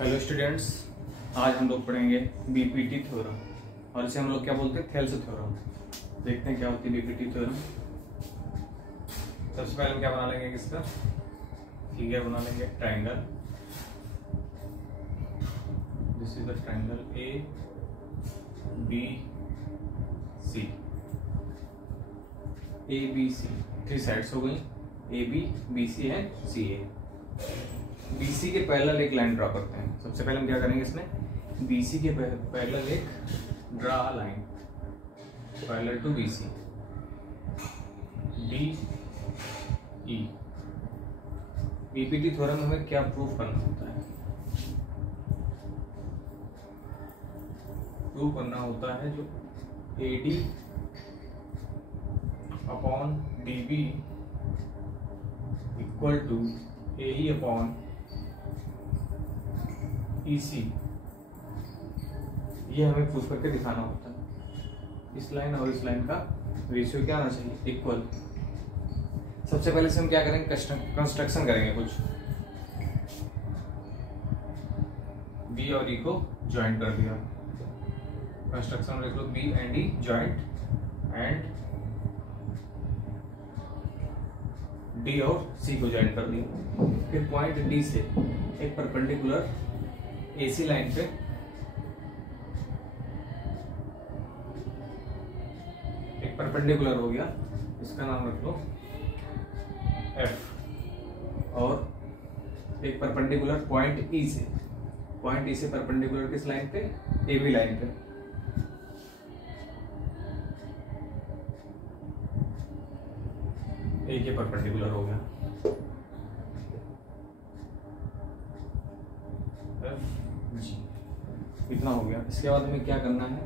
Hello students, आज हम लोग पढ़ेंगे बीपीटी थ्योरम और इसे हम लोग क्या बोलते हैं, थेल्स थ्योरम। देखते हैं क्या होती है बीपीटी थ्योरम। सबसे पहले हम क्या बना लेंगे, किसका फिगर बना लेंगे, triangle. This is the triangle A B C. A B C three sides हो गई, ए बी सी है, सी ए। बीसी के पैरेलल एक लाइन ड्रा करते हैं। सबसे पहले हम क्या करेंगे, इसमें बीसी के पैरेलल एक draw line parallel to BC, D E. BPT theorem हमें क्या प्रूफ करना होता है? प्रूफ करना होता है जो AD upon DB equal to AE upon EC, ये हमें प्रूफ करके दिखाना होता है। इस लाइन और इस लाइन का रेशियो क्या आना चाहिए, इक्वल। सबसे पहले से हम क्या करेंगे, कंस्ट्रक्शन करेंगे कुछ। बी और ई को ज्वाइंट कर दिया, कंस्ट्रक्शन लिख लो, B and E joint, and D और सी को ज्वाइंट कर दिया। फिर पॉइंट डी से एक परपेंडिकुलर AC लाइन पे एक परपेंडिकुलर हो गया, इसका नाम रख लो F, और एक परपेंडिकुलर पॉइंट E से परपेंडिकुलर किस लाइन पे, AB लाइन पे। एक ये परपेंडिकुलर हो गया F, G, इतना हो गया। इसके बाद हमें क्या करना है,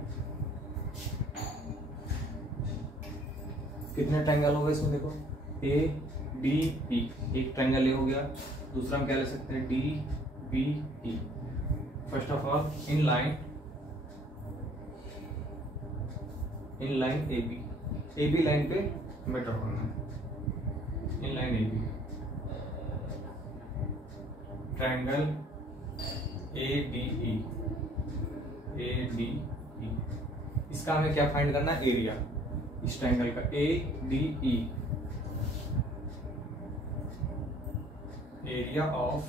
कितने ट्रायंगल हो गए इसमें, देखो A D E, एक ट्रायंगल ए हो गया। दूसरा हम क्या ले सकते हैं, D B E। First of all in line AB line पे हमें ड्रॉ करना है, in line AB triangle ADE। इसका हमें क्या फाइंड करना है, एरिया, इस ट्रायंगल का ADE, area of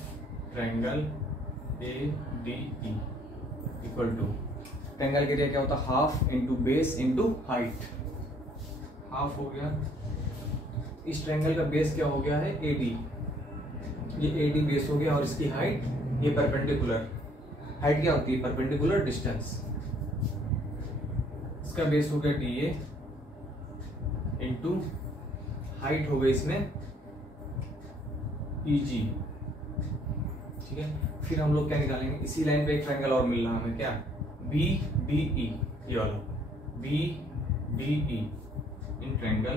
triangle ADE equal to, triangle का एरिया क्या होता है, half into base into height. Half हो गया, इस ट्रायंगल का बेस क्या हो गया है, AD, ये AD बेस हो गया, और इसकी हाइट, ये परपेंडिकुलर हाइट क्या होती है, परपेंडिकुलर डिस्टेंस। इसका बेस हो गया DA इंटू हाइट हो गई इसमें EG, ठीक है। फिर हम लोग क्या निकालेंगे, इसी लाइन पे एक ट्रायंगल और मिल रहा हमें, क्या, BDE, ये वाला BDE, in triangle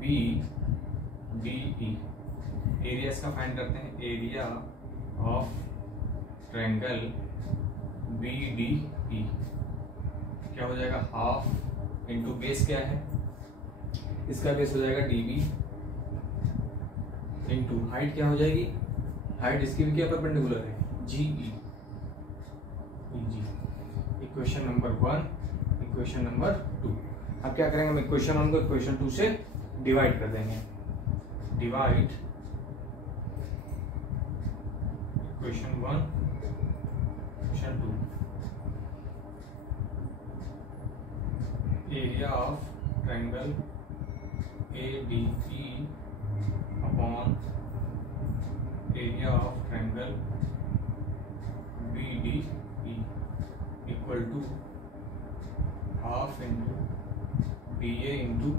BDE। Area इसका फाइंड करते हैं, एरिया ऑफ ट्रायंगल BDE क्या हो जाएगा, हाफ इंटू बेस क्या है, इसका बेस हो जाएगा DB इंटू हाइट क्या हो जाएगी, हाइट इसकी भी क्या परपेंडिकुलर है, GE। Equation number 1, equation number 2। अब क्या करेंगे, हम इक्वेशन 1 को इक्वेशन 2 से डिवाइड कर देंगे। Divide equation 1 equation 2, area of triangle ADE upon area of triangle BDE equal to half into DA into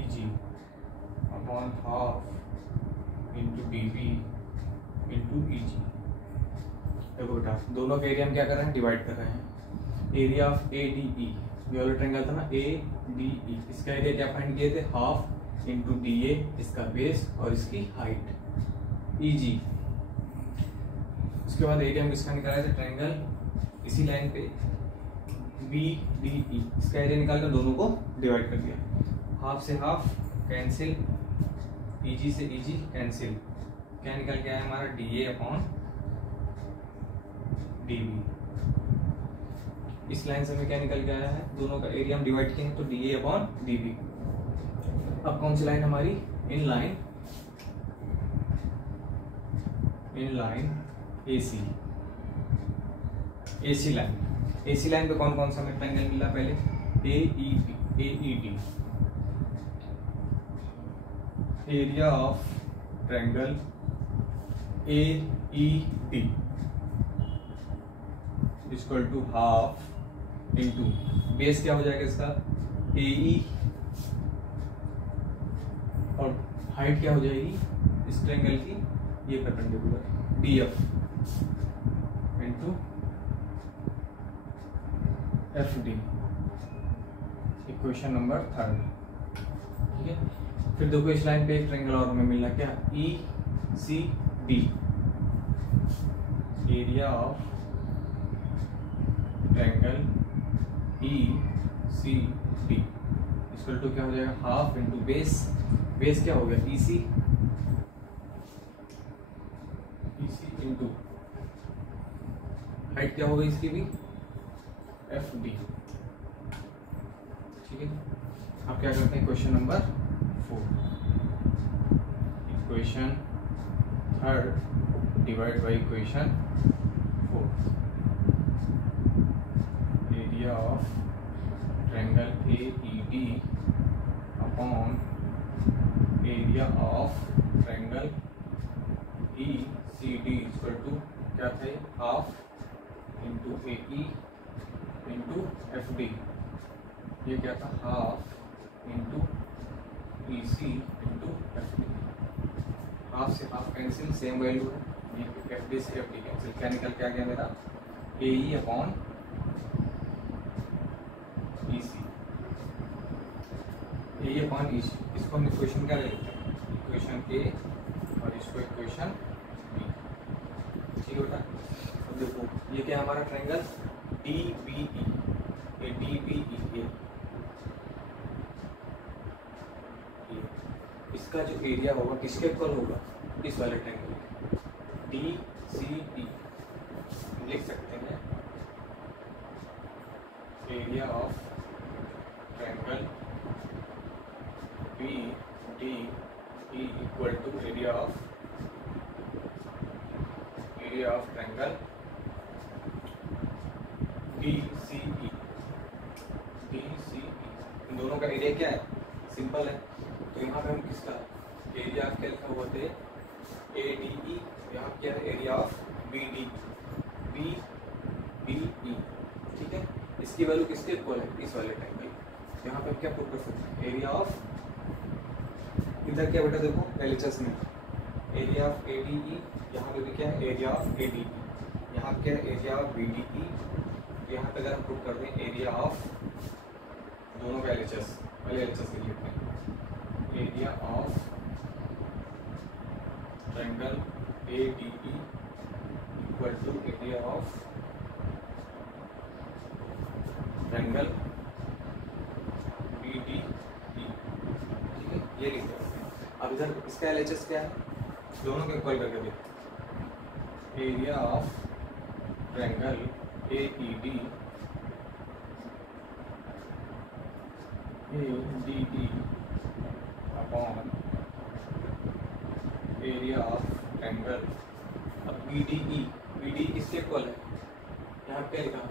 EG upon half into DB into EG। देखो बेटा, दोनों का एरिया हम क्या कर रहे हैं, डिवाइड कर रहे हैं। एरिया ऑफ ADE, ये वाला ट्रायंगल था ना ADE, इसका एरिया क्या फाइंड किए थे, हाफ इंटू DA, इसका बेस और इसकी हाइट EG। उसके बाद एरिया हम किसका निकाला था, ट्रायंगल इसी लाइन पे BDE, इसका एरिया निकालकर दोनों को डिवाइड कर दिया। हाफ से हाफ कैंसिल, EG से EG कैंसिल, क्या निकल के आया हमारा DA अपॉन DB। इस लाइन से हमें क्या निकल के आया है, दोनों का एरिया हम डिवाइड किए हैं तो DA अपॉन DB। अब कौन सी लाइन हमारी, इन line AC line. AC line पे कौन कौन सा हमें ट्रायंगल मिला, पहले AED, area of triangle AED equal to half into base क्या हो जाएगा इसका AE और हाइट क्या हो जाएगी इस ट्रायंगल की, ये perpendicular DF into FD, equation number 3। ठीक है, फिर देखो इस लाइन पे एक ट्रायंगल और हमें मिला क्या, ECD, area of triangle ECD equal to क्या हो जाएगा, हाफ इंटू बेस क्या हो गया EC इंटू हाइट क्या होगा इसकी भी FD। ठीक है, अब क्या करते हैं, question number 4, equation 3 divide by equation 4, area of triangle AED upon area of triangle ECD equal to क्या था, half into AE into FD। ये क्या था, half into EC into FD। Half से हाफ कैंसिल, सेम वैल्यू है, ये FD से FD cancel, क्या निकल के आ गया मेरा AE upon EC, AE upon EC। इसको हम इक्वेशन क्या ले लेते हैं, इक्वेशन A और इसको इक्वेशन B। ठीक है बेटा, अब देखो ये क्या हमारा ट्रायंगल DBE, ये DBE, ये इसका जो एरिया होगा किसके इक्वल होगा, इस वाले ट्रायंगल DCE लिख सकते हैं, area of triangle BDE equal to area of triangle DCE। इन दोनों का एरिया क्या है, सिंपल है, तो यहाँ पे हम किसका एरिया क्या लिखा हुआ थे ADE, यहाँ क्या है एरिया ऑफ BDE। ठीक है, इसकी वैल्यू किसके इक्वल है, इस वाले ट्रायंगल। यहाँ पे हम क्या पुट कर सकते हैं, एरिया ऑफ, इधर क्या बेटा देखो LHS में एरिया ऑफ ADE, यहाँ पे भी क्या है एरिया ऑफ ADE, यहाँ पे क्या है एरिया ऑफ BDE, यहाँ पे अगर हम पुट कर दें एरिया ऑफ दोनों का LHS, पहले LHS लिख लेते हैं, area of triangle ADE equal to area of triangle BDE। ठीक है, ये लिख देते हैं। अब इधर इसका LHS क्या है, दोनों को इक्वल करके देखो, area of triangle AED upon area of triangle, अब BDE किसके इक्वल है, यहाँ क्या लिखा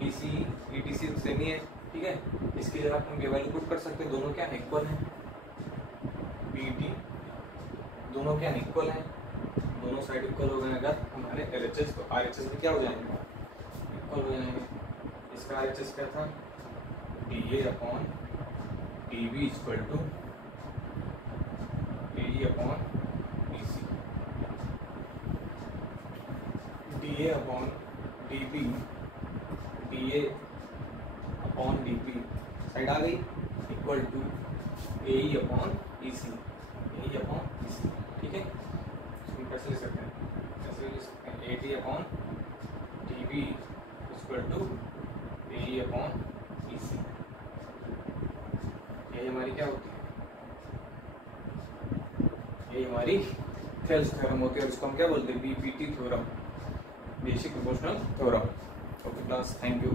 DCE, EDC सेम ही है। ठीक है, इसकी जगह हम ये वैल्यू पुट कर सकते हैं, दोनों क्या है इक्वल है, BD दोनों क्या इक्वल है, दोनों साइड इक्वल हो गए अगर हमारे LHS, तो RHS में क्या हो जाएंगे, इक्वल हो जाएंगे। इसका RHS क्या था, DA upon DB equal to AE upon BC। DA upon DB, DA upon DB side आ गई, equal to AE upon EC, AE upon EC। ठीक है, हम कैसे लिख सकते हैं, कैसे लिख सकते हैं, AD upon DB equal to AE upon EC। ये हमारी क्या होती है, ये हमारी फेल्स थ्योरम होती है और इसको हम क्या बोलते हैं, BPT theorem, basic proportional theorem. Okay class, thank you.